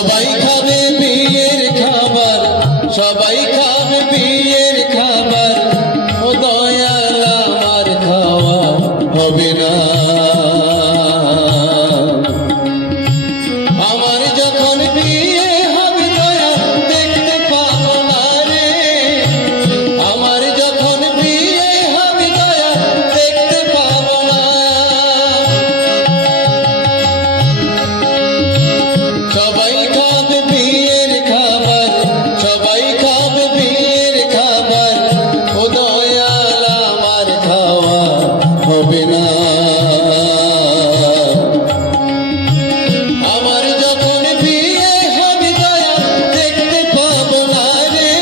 সবাই খাবে বিয়ের খাবার, সবাই খাবে বিয়ের খাবার, ও দয়াল আমার খাওয়া হবে না। আমার যখন বিয়ে হবে দয়াল দেখতে পাবো না রে, আমার যখন বিয়ে হবে দয়াল দেখতে পাবো না। সবাই খাবে বিয়ের খাবার, সবাই খাবে বিয়ের খাবার, ও দয়াল আমার খাওয়া হবে না। আমার যখন বিয়ে হবে দয়াল দেখতে পাবো না রে,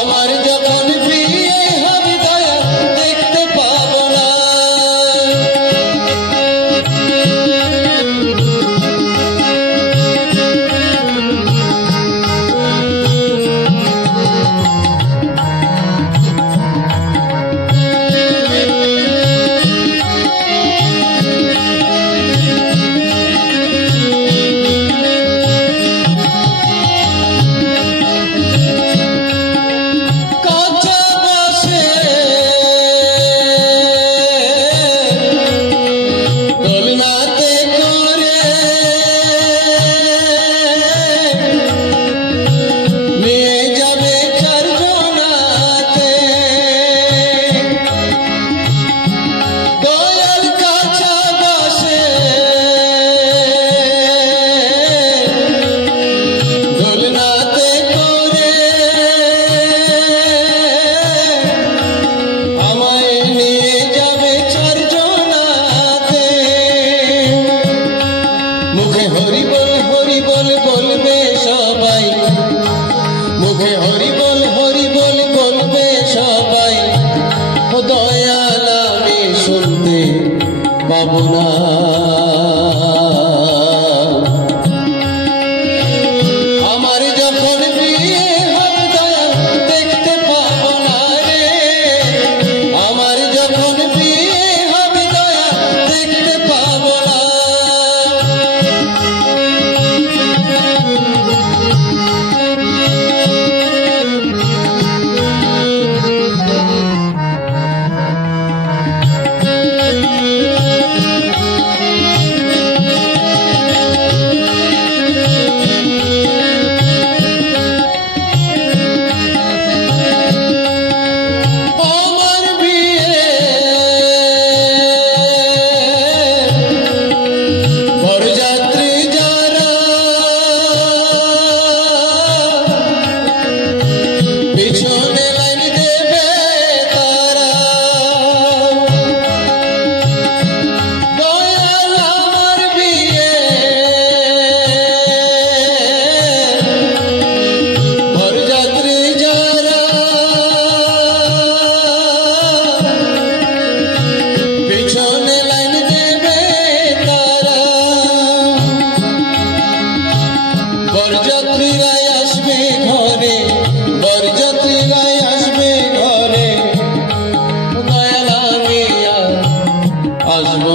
আমার যখন বিয়ে হবে দয়াল দেখতে পাবো না। মুখে হরি বল বলবে সবাই, মুখে হরি বল বলবে সবাই, ও দয়াল আমি শুনতে পাবো না। আমার যখন বিয়ে হবে দয়াল দেখতে পাবো না রে, আমার যখন বিয়ে হবে দয়াল দেখতে পাবো না। পিছনে লাইন দেবে তারা, দয়াল আমার বিয়ে বরযাত্রী যারা, পিছনে লাইন দেবে তারা, বরযাত্রীরাই আসবে ঘরে, বরযাত্রীরাই আসবে ঘরে, দয়াল আমি আর আসবো